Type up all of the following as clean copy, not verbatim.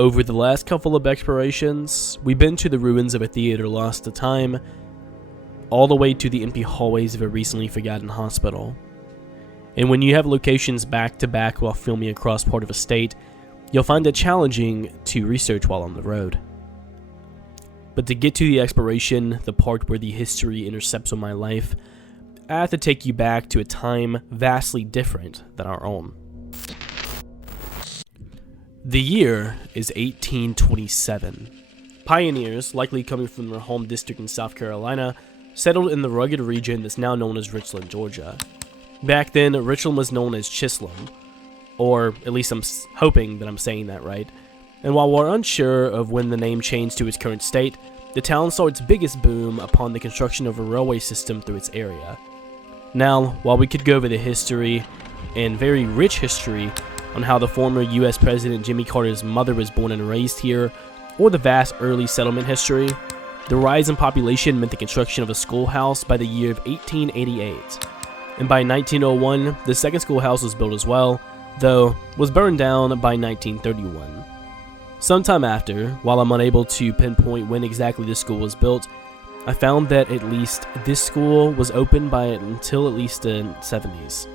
Over the last couple of explorations, we've been to the ruins of a theater lost to time, all the way to the empty hallways of a recently forgotten hospital. And when you have locations back to back while filming across part of a state, you'll find it challenging to research while on the road. But to get to the exploration, the part where the history intercepts on my life, I have to take you back to a time vastly different than our own. The year is 1827. Pioneers, likely coming from their home district in South Carolina, settled in the rugged region that's now known as Richland, Georgia. Back then, Richland was known as Chisleham, or at least I'm hoping that I'm saying that right. And while we're unsure of when the name changed to its current state, the town saw its biggest boom upon the construction of a railway system through its area. Now, while we could go over the history, and very rich history, on how the former US President Jimmy Carter's mother was born and raised here, or the vast early settlement history, the rise in population meant the construction of a schoolhouse by the year of 1888. And by 1901, the second schoolhouse was built as well, though was burned down by 1931. Sometime after, while I'm unable to pinpoint when exactly this school was built, I found that at least this school was open until at least the 70s.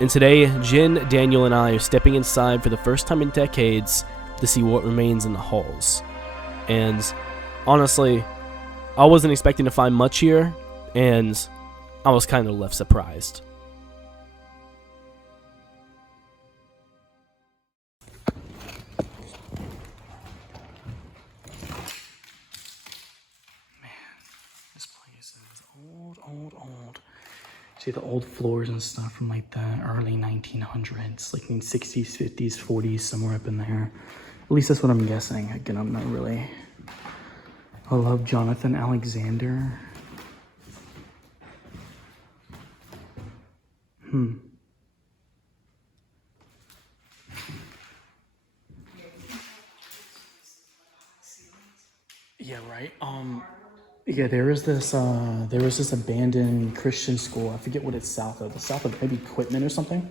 And today, Jenn, Daniel, and I are stepping inside for the first time in decades to see what remains in the halls. And honestly, I wasn't expecting to find much here, and I was kind of left surprised. This place is old. See the old floors and stuff from like the early 1900s, like in 60s, 50s, 40s, somewhere up in there. At least that's what I'm guessing. Again, I'm not really. I love Jonathan Alexander. Yeah, right. Yeah, there was this abandoned Christian school. I forget what it's south of maybe Quitman or something.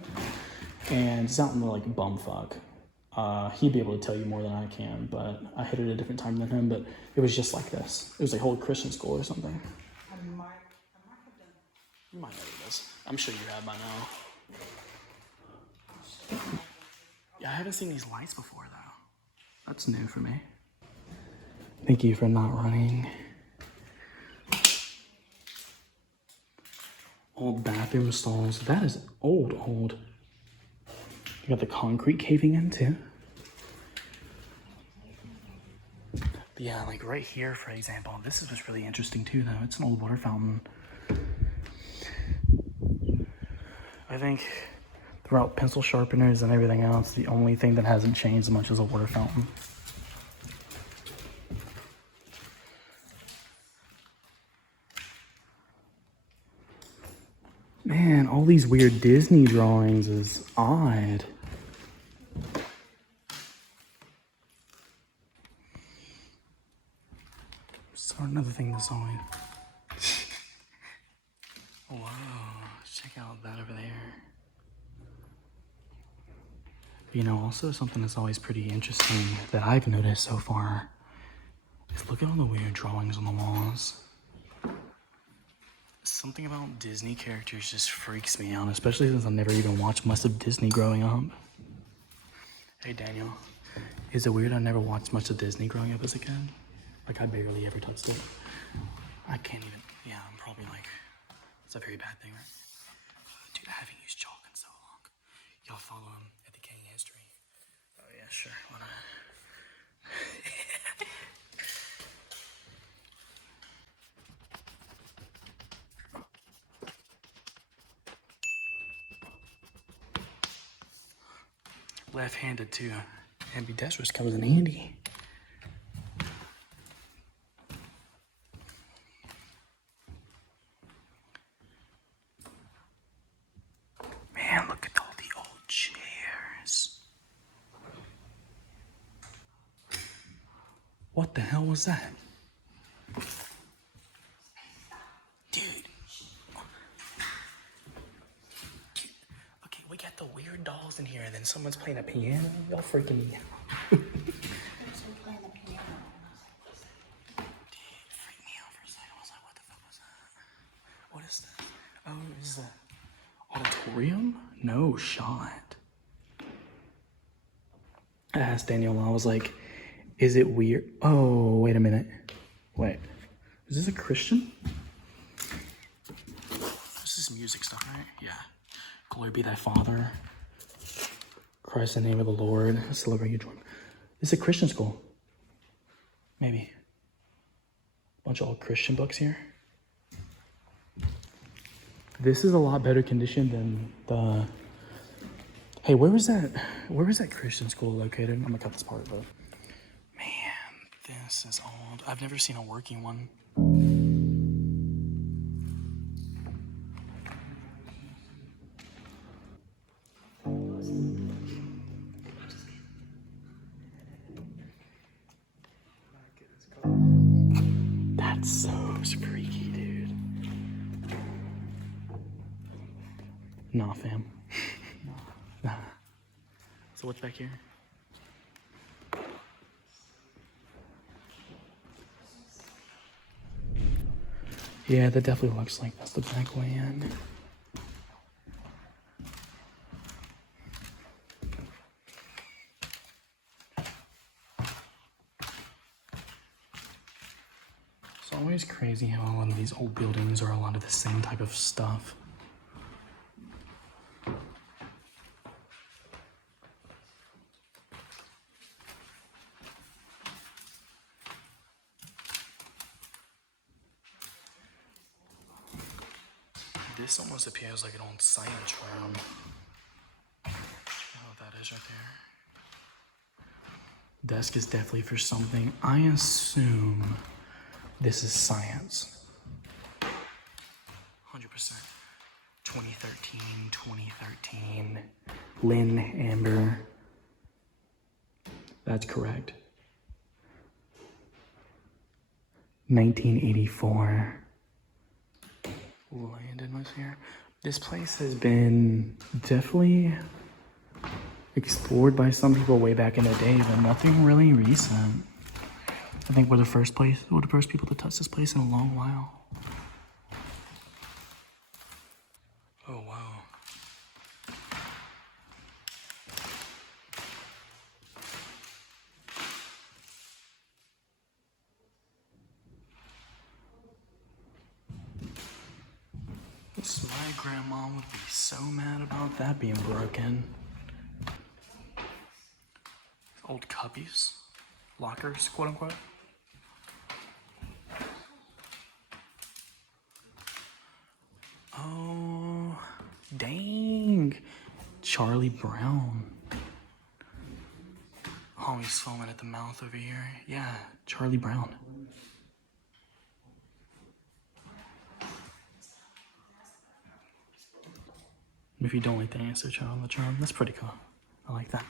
And it's out in the like bumfuck. He'd be able to tell you more than I can, but I hit it at a different time than him. But it was just like this. It was like old Christian school or something. You might know what it is. I'm sure you have by now. Yeah, I haven't seen these lights before though. That's new for me. Thank you for not running. Old bathroom stalls. That is old. You got the concrete caving in too. But yeah, like right here, for example, this is what's really interesting too though. It's an old water fountain. I think throughout pencil sharpeners and everything else, the only thing that hasn't changed as much as a water fountain. Man, all these weird Disney drawings is odd. So another thing that's on. Whoa, check out that over there. You know, also something that's always pretty interesting that I've noticed so far is look at all the weird drawings on the walls. Something about Disney characters just freaks me out, especially since I've never even watched much of Disney growing up. Hey Daniel, is it weird I never watched much of Disney growing up as a kid? Like I barely ever touched it. I can't even, yeah, I'm probably like, it's a very bad thing, right? Dude, I haven't used chalk in so long. Y'all follow him at Decaying History. Oh yeah, sure, why not? Left-handed too. Ambidextrous comes in handy. Man, look at all the old chairs. What the hell was that? Dude. Okay, we got the weird dolls in here and then someone's playing a piano. Y'all freaking me out. auditorium? No shot. I asked Danielle, I was like, is it weird? Oh, wait a minute. Wait, is this a Christian? This is music stuff, right? Yeah. Glory be thy Father. Christ in the name of the Lord. Celebrate your joy. This is a Christian school. Maybe. Bunch of old Christian books here. This is a lot better condition than the... Hey, where was that Christian school located? I'm gonna cut this part, but... Man, this is old. I've never seen a working one. That's so freaky, dude. Nah, fam. Nah. So what's back here? Yeah, that definitely looks like that's the back way in. It's always crazy how a lot of these old buildings are a lot of the same type of stuff. This almost appears like an old science room. Oh, that is right there. Desk is definitely for something. I assume this is science. 100%. 2013. Lynn Amber. That's correct. 1984. Landon was here. This place has been definitely explored by some people way back in the day, but nothing really recent. I think we're the first people to touch this place in a long while. Oh, wow. My grandma would be so mad about that being broken. Old cubbies, lockers, quote unquote. Oh, dang. Charlie Brown. Oh, he's foaming at the mouth over here. Yeah, Charlie Brown. If you don't like the answer, Charlie, that's pretty cool. I like that.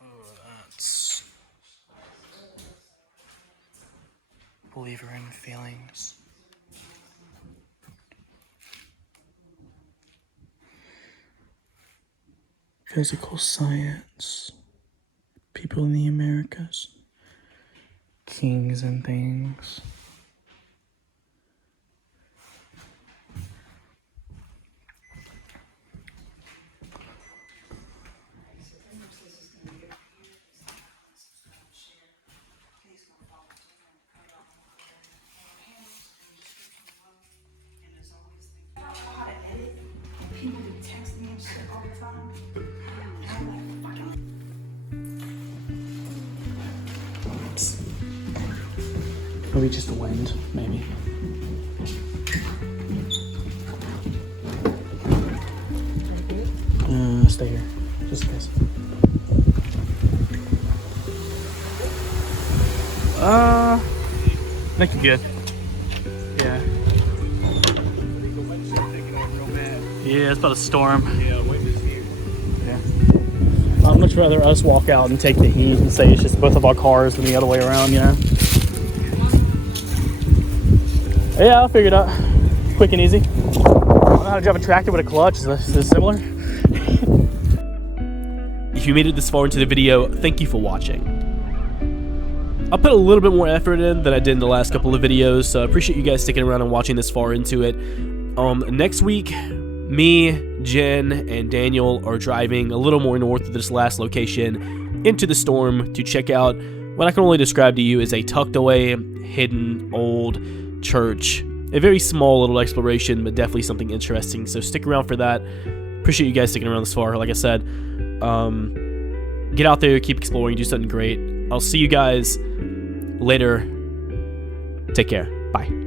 Oh, that's... Believer in feelings. Physical science. People in the Americas. Kings and things. People be texting me and shit all the time. Maybe just the wind, maybe. Stay here, just in case. I think you're good. Yeah. Yeah, it's about a storm. Yeah, wind is here. Yeah. I'd much rather us walk out and take the heat and say it's just both of our cars than the other way around, you know? Yeah, I'll figure it out. Quick and easy. I don't know how to drive a tractor with a clutch. Is this similar? If you made it this far into the video, thank you for watching. I'll put a little bit more effort in than I did in the last couple of videos, so I appreciate you guys sticking around and watching this far into it. Next week, me, Jen, and Daniel are driving a little more north of this last location into the storm to check out what I can only describe to you as a tucked away, hidden, old church. A very small little exploration, but definitely something interesting, so stick around for that. Appreciate you guys sticking around this far. Like I said, get out there, keep exploring, do something great. I'll see you guys later. Take care. Bye.